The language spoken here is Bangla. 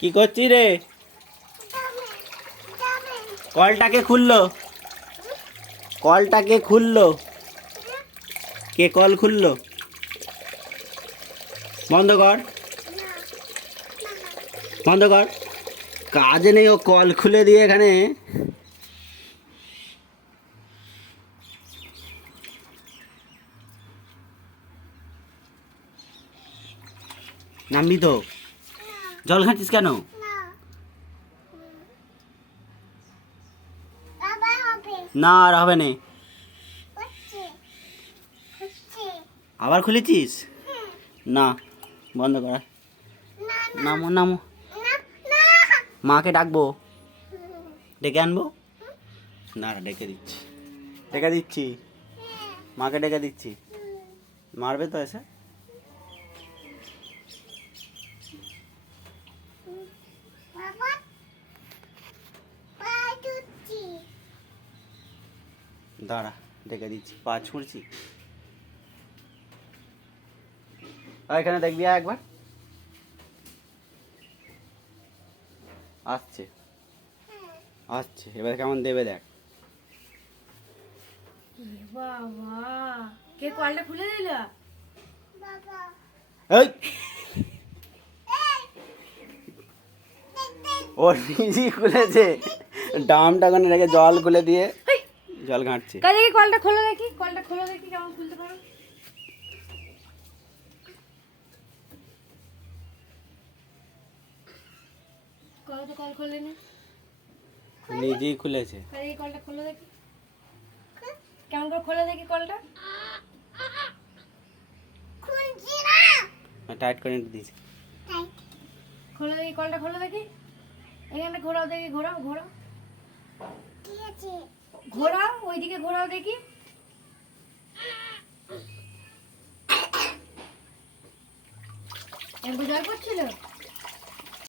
কি করছিস রে? কলটাকে খুললো, কলটাকে খুললো, কে কল খুললো? বন্ধ কর, বন্ধ কর। কাজে নেই, ও কল খুলে দিয়ে এখানে। নামবি তো? জল খাচ্ছিস কেন? না আর হবে না। আবার খুলেছিস? না, বন্ধ কর। নামো নামো, মাকে ডাকবো, ডেকে আনবো। না ডেকে দিচ্ছি, ডেকে দিচ্ছি, মাকে ডেকে দিচ্ছি। মারবে তো এসে? দাঁড়া, ডেকে দিচ্ছি, পা ছুঁড়ছি। এখানে দেখবি একবার, আসছে আসছে, এবার কেমন দেবে দেখ। বাবা, কে কলটা খুলে দিল? এই ও নিজেই খুলেছে, ডামটা ওখানে রেখে জল খুলে দিয়ে জল ঘাঁটছে। কাজে কি কলটা খোলো দেখি, কলটা খোলো দেখি কেমন খুলতে পারো। কল তো কল খোলে না। নিজেই খুলেছে। কাজে কি কলটা খোলো দেখি, কেমন করে খোলো দেখি কলটা। টাইট করে দিয়েছে। খোলো দেখি কলটা, খোলো দেখি। এখানে ঘোরাও দেখি, ঘোরাও ঘোরাও ঘোরাও, ওইদিকে ঘোরাও দেখি। জল পড়ছিল।